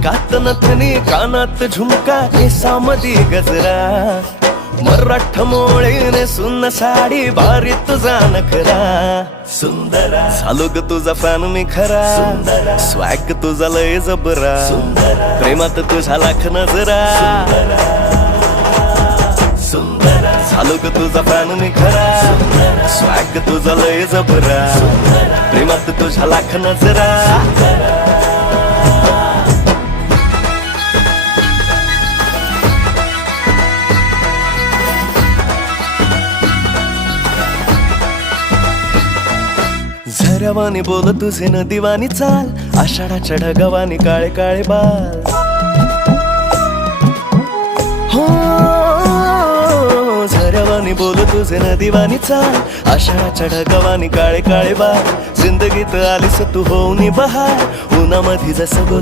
नाकात नथनी कानात झुमका केसामधी गजरा मराठ मोळीने सुन्न साडी भारी तुझा नखरा सुंदरा झालो ग तुझा फॅन मी खरा स्वॅग तुझा लय जबरा प्रेमात तुझा लाख नजरा सुंदरा झालो ग तुझा फॅन मी खरा स्वॅग तुझा लय जबरा प्रेमात तुझा लाख नजरा झऱ्यावानी बोल तुझे नदीवानी चाल आषाढाच्या ढगावानी काळे काळे बाल हो झऱ्यावानी बोल तुझे नदीवानी चाल आषाढाच्या ढगावानी काळे काळे बाल जिंदगीत आलीस तू होऊनी बहार उन्हामध्ये जसं बोल